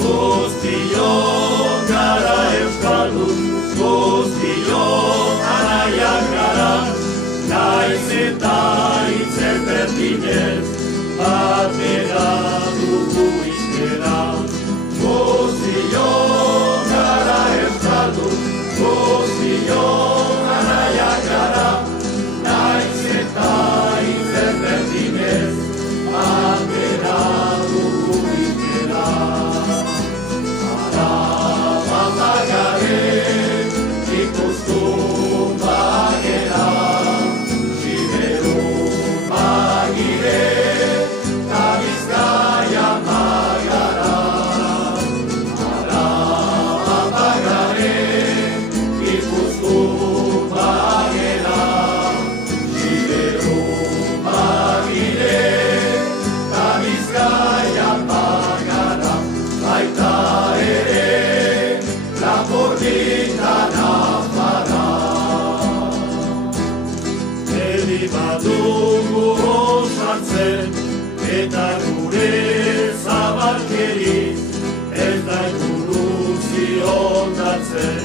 Guztiok gara euskaldun, guztiok anaiak gara, naiz eta hitz berdinez, batera dugu hizkera. Guztiok gara euskaldun, guztiok anaiak gara, naiz eta hitz berdinez, batera dugu hizkera. Ikustun bagera, Siberun bagire, ta Bizkaian bagara. Araban bagare, ikustun bagera, Siberun bagire, ta Bizkaian bagara. Baita ere, Lapurditan afara. Edi badugu osartzen, eta gure zabalkeriz, ez da ikuru ziondatzen.